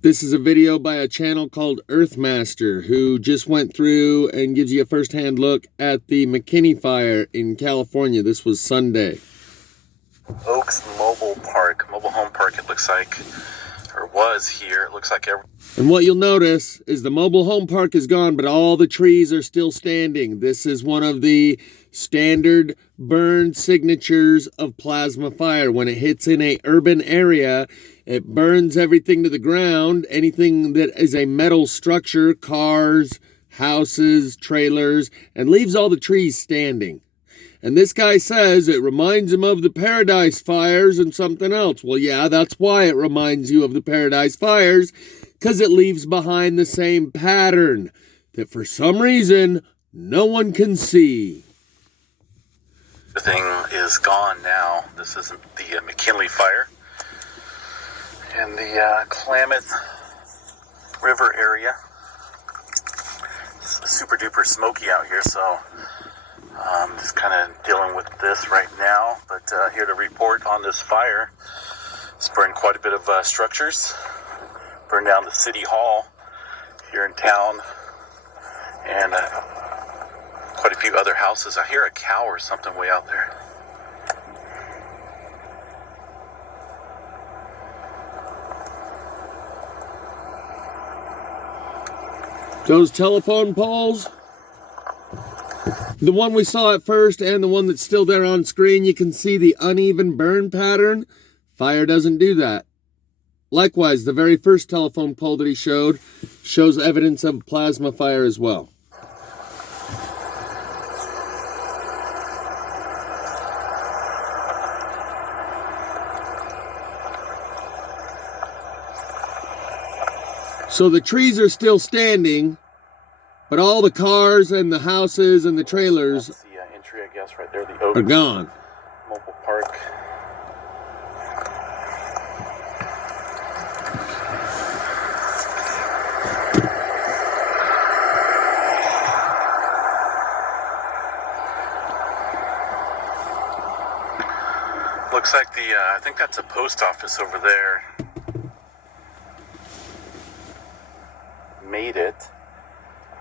This is a video by a channel called Earthmaster, who just went through and gives you a first-hand look at the Mckinney fire in California. This was Sunday. Oaks Mobile Home Park, it looks like, or was here. It looks like And what you'll notice is the mobile home park is gone, but all the trees are still standing. This is one of the standard burn signatures of plasma fire. When it hits in an urban area, it burns everything to the ground, anything that is a metal structure, cars, houses, trailers, and leaves all the trees standing. And this guy says it reminds him of the Paradise Fires and something else. Well, yeah, that's why it reminds you of the Paradise Fires, because it leaves behind the same pattern that for some reason no one can see. the thing is gone now. This isn't the McKinley fire. In the Klamath River area. It's super duper smoky out here, so just kind of dealing with this right now, but here to report on this fire. It's burned quite a bit of structures. Burned down the city hall here in town, and quite a few other houses. I hear a cow or something way out there. Those telephone poles, the one we saw at first and the one that's still there on screen, you can see the uneven burn pattern. Fire doesn't do that. Likewise, the very first telephone pole that he showed shows evidence of plasma fire as well. So the trees are still standing, but all the cars and the houses and the trailers That's the entry, I guess, right there. The Oaks are gone. Mobile Park. Looks like the, I think that's a post office over there. Made it.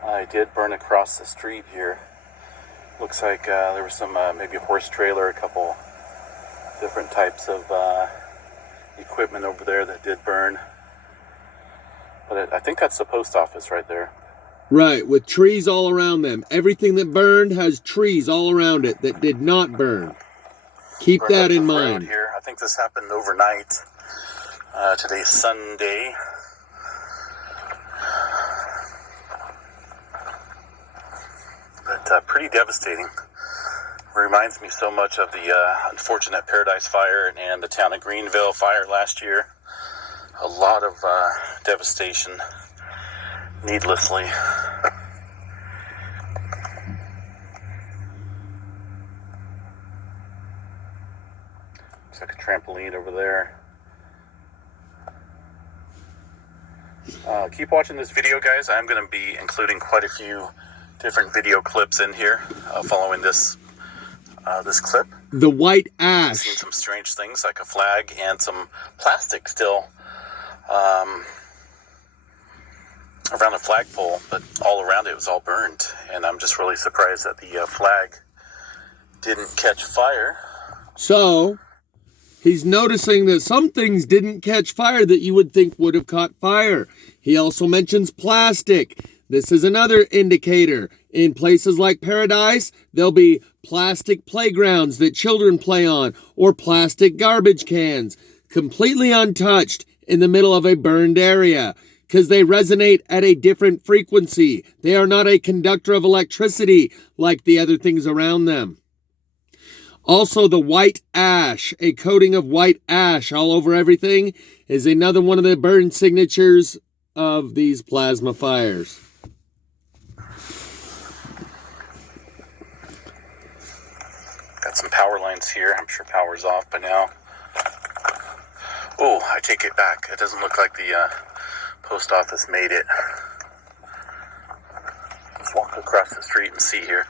I did burn across the street here. Looks like there was some, maybe a horse trailer, a couple different types of equipment over there that did burn. But I think that's the post office right there. Right, with trees all around them. Everything that burned has trees all around it that did not burn. Keep Burned that up in the road mind. Here. I think this happened overnight. Today's Sunday. But pretty devastating. Reminds me so much of the unfortunate Paradise Fire and the town of Greenville fire last year. A lot of devastation needlessly. Looks like a trampoline over there. Keep watching this video, guys. I'm going to be including quite a few different video clips in here following this this clip. The white I've seen ash. some strange things like a flag and some plastic still around a flagpole, but all around it was all burned. And I'm just really surprised that the flag didn't catch fire. So, he's noticing that some things didn't catch fire that you would think would have caught fire. He also mentions plastic. This is another indicator. In places like Paradise, there'll be plastic playgrounds that children play on, or plastic garbage cans, completely untouched in the middle of a burned area, because they resonate at a different frequency. They are not a conductor of electricity like the other things around them. Also, the white ash, a coating of white ash all over everything, is another one of the burn signatures of these plasma fires. Got some power lines here. I'm sure power's off by now. Oh, I take it back. It doesn't look like the post office made it. Let's walk across the street and see here.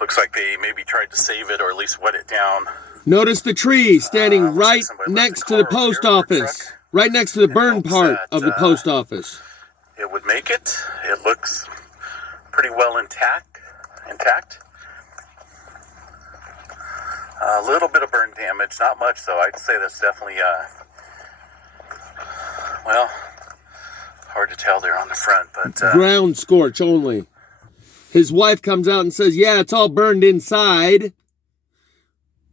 Looks like they maybe tried to save it or at least wet it down. Notice the tree standing Looks like right somebody left next a to the car over post here, or a office. truck. right next to the burn hopes part that, of the post office. It would make it. It looks pretty well intact. A little bit of burn damage, not much though. I'd say that's definitely, well, hard to tell there on the front, but ground scorch only. His wife comes out and says, yeah, it's all burned inside.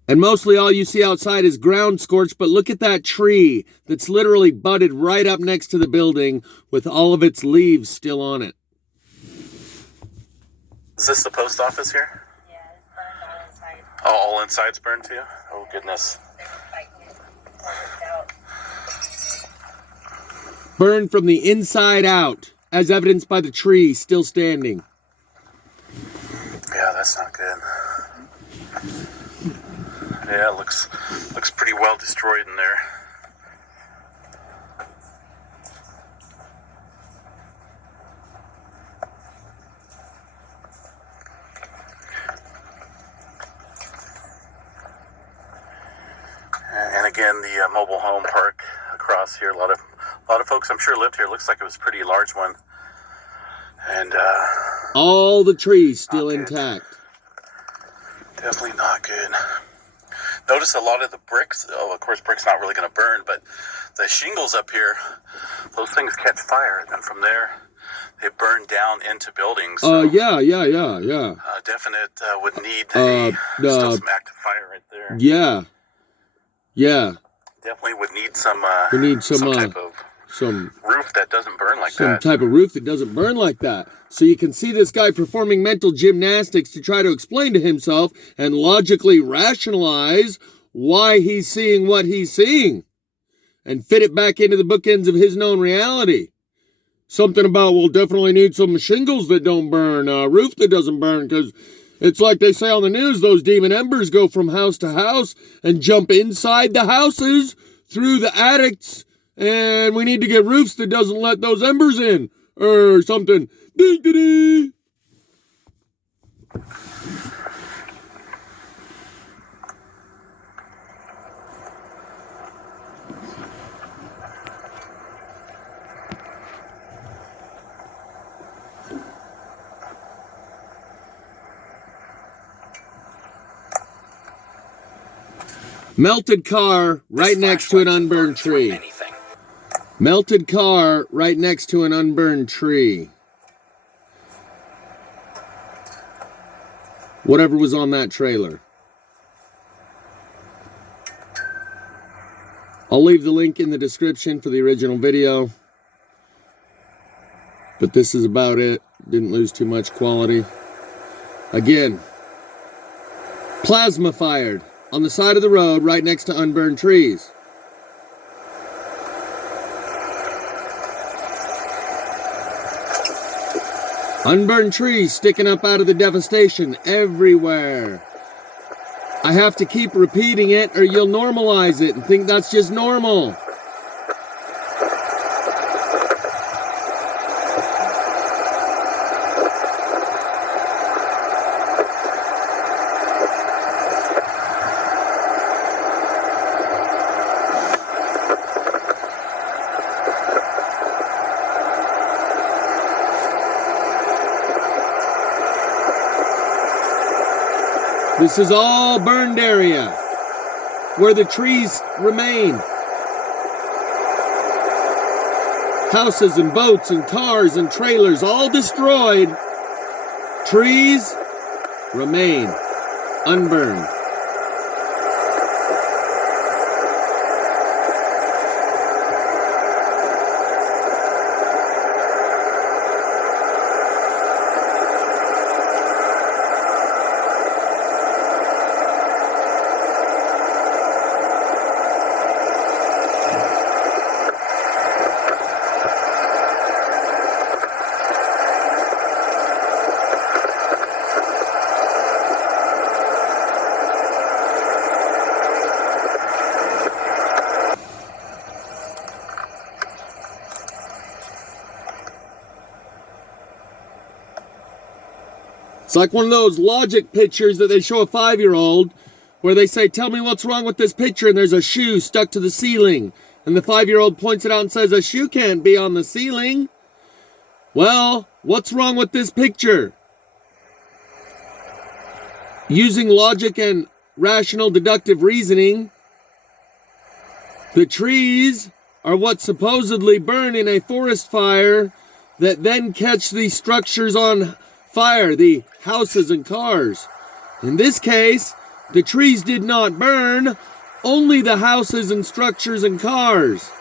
And mostly all you see outside is ground scorch, but look at that tree that's literally budded right up next to the building with all of its leaves still on it. Is this the post office here? Yeah, it's burned all inside. Oh, all inside's burned too? Oh, goodness. They were fighting it. It out. Burned from the inside out, as evidenced by the tree still standing. Yeah, that's not good. Yeah, it looks pretty well destroyed in there. And again, the mobile home park across here. A lot of folks, I'm sure, lived here. Looks like it was a pretty large one. And all the trees still intact. Definitely not good. Notice a lot of the bricks. Oh, of course, brick's not really going to burn, but the shingles up here, those things catch fire, and from there, they burn down into buildings. So, yeah. definite would need still some active fire right there. Yeah. Definitely would need some. We need some type of roof that doesn't burn like that. Some type of roof that doesn't burn like that. So you can see this guy performing mental gymnastics to try to explain to himself and logically rationalize why he's seeing what he's seeing and fit it back into the bookends of his known reality. Something about, we'll definitely need some shingles that don't burn, a roof that doesn't burn, because it's like they say on the news, those demon embers go from house to house and jump inside the houses through the attics, and we need to get roofs that doesn't let those embers in, or something. Dee-dee-dee. Melted car right next to an unburned tree. Melted car right next to an unburned tree. Whatever was on that trailer. I'll leave the link in the description for the original video. But this is about it. Didn't lose too much quality. Again, plasma fired on the side of the road right next to unburned trees. Unburned trees sticking up out of the devastation everywhere. I have to keep repeating it or you'll normalize it and think that's just normal. This is all burned area where the trees remain. Houses and boats and cars and trailers all destroyed. Trees remain unburned. It's like one of those logic pictures that they show a 5-year-old where they say, tell me what's wrong with this picture, and there's a shoe stuck to the ceiling. And the 5-year-old points it out and says, a shoe can't be on the ceiling. Well, what's wrong with this picture? Using logic and rational deductive reasoning, the trees are what supposedly burn in a forest fire that then catch the structures on fire, the houses and cars. In this case, the trees did not burn, only the houses and structures and cars.